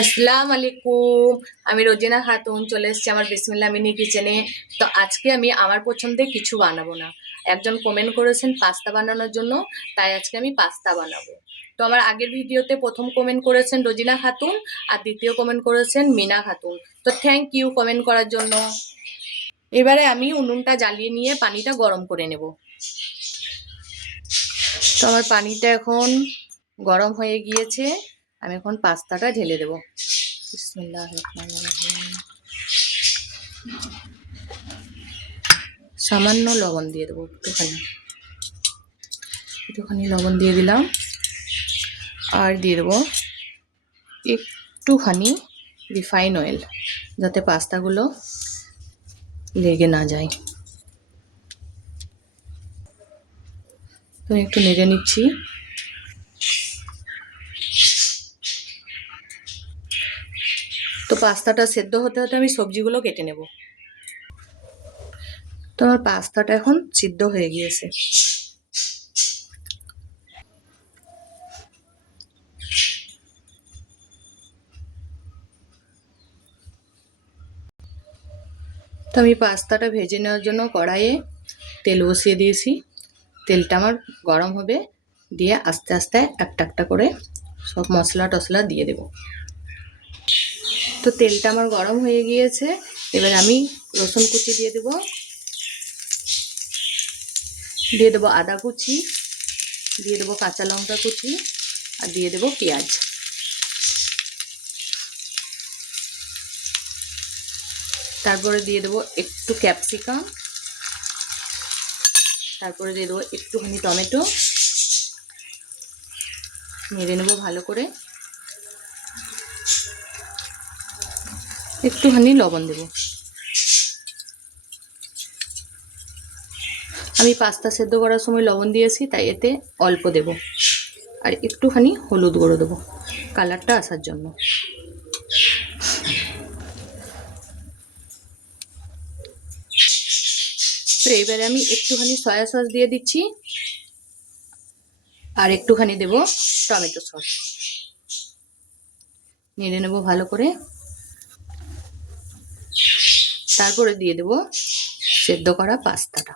আসসালামু আলাইকুম। আমি রোজিনা খাতুন চলে এসেছি আমার বিসমিল্লাহ মিনি কিচেনে। তো আজকে আমি আমার পছন্দের কিছু বানাবো না। একজন কমেন্ট করেছেন পাস্তা বানানোর জন্য, তাই আজকে আমি পাস্তা বানাবো। তো আমার আগের ভিডিওতে প্রথম কমেন্ট করেছেন রোজিনা খাতুন, আর দ্বিতীয় কমেন্ট করেছেন মিনা খাতুন। তো থ্যাংক ইউ কমেন্ট করার জন্য। এবারে আমি উনুনটা জ্বালিয়ে নিয়ে পানিটা গরম করে নেব। তো আমার পানিটা এখন গরম হয়ে গিয়েছে, আমি এখন পাস্তাটা ঢেলে দেবো। বিসমিল্লাহির রহমানির রহিম। সামান্য লবণ দিয়ে দেবো, একটুখানি লবণ দিয়ে দিলাম। আর দিয়ে দেবো একটুখানি রিফাইন অয়েল, যাতে পাস্তাগুলো লেগে না যায়। তো একটু নেড়ে নিচ্ছি। তো পাস্তাটা সেদ্ধ হতে হতে আমি সবজিগুলো কেটে নেব। তো আমার পাস্তাটা এখন সিদ্ধ হয়ে গিয়েছে। তো আমি পাস্তাটা ভেজে নেওয়ার জন্য কড়াইয়ে তেল বসিয়ে দিয়েছি। তেলটা আমার গরম হবে, দিয়ে আস্তে আস্তে একটা একটা করে সব মশলা টশলা দিয়ে দেব। তো তেলটা আমার গরম হয়ে গিয়েছে, এবার আমি রসুন কুচি দিয়ে দেব, দিয়ে দেবো আদা কুচি, দিয়ে দেবো কাঁচা লঙ্কা কুচি, আর দিয়ে দেবো পেঁয়াজ। তারপরে দিয়ে দেবো একটু ক্যাপসিকাম, তারপরে দিয়ে দেবো একটুখানি টমেটো। নেড়ে নেবো ভালো করে, একটুখানি লবণ দেব। আমি পাস্তা সেদ্ধ করার সময় লবণ দিয়েছি, তাই এতে অল্প দেব। আর একটুখানি হলুদ গুঁড়ো দেবো কালারটা আসার জন্য। তো এবারে আমি একটুখানি সয়া সস দিয়ে দিচ্ছি, আর একটুখানি দেব টমেটো সস। নেড়ে নেবো ভালো করে, তারপরে দিয়ে দেব সেদ্ধ করা পাস্তাটা।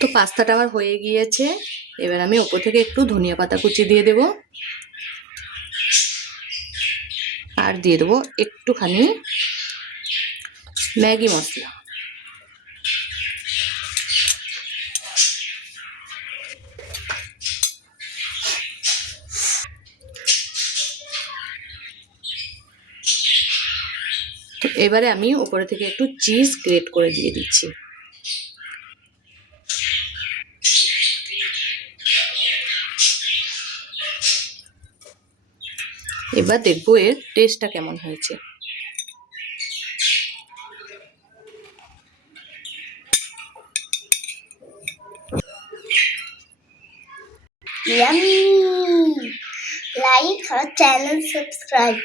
তো পাস্তাটা আমার হয়ে গিয়েছে, এবার আমি ওপর থেকে একটু ধনিয়া পাতা কুচি দিয়ে দেব, আর দিয়ে দেবো একটুখানি ম্যাগি মশলা। তো এবারে আমি ওপরে থেকে একটু চিজ গ্রেট করে দিয়ে দিচ্ছি। এবার দেখবো এর টেস্টটা কেমন হয়েছে। Yummy! Like our channel, subscribe.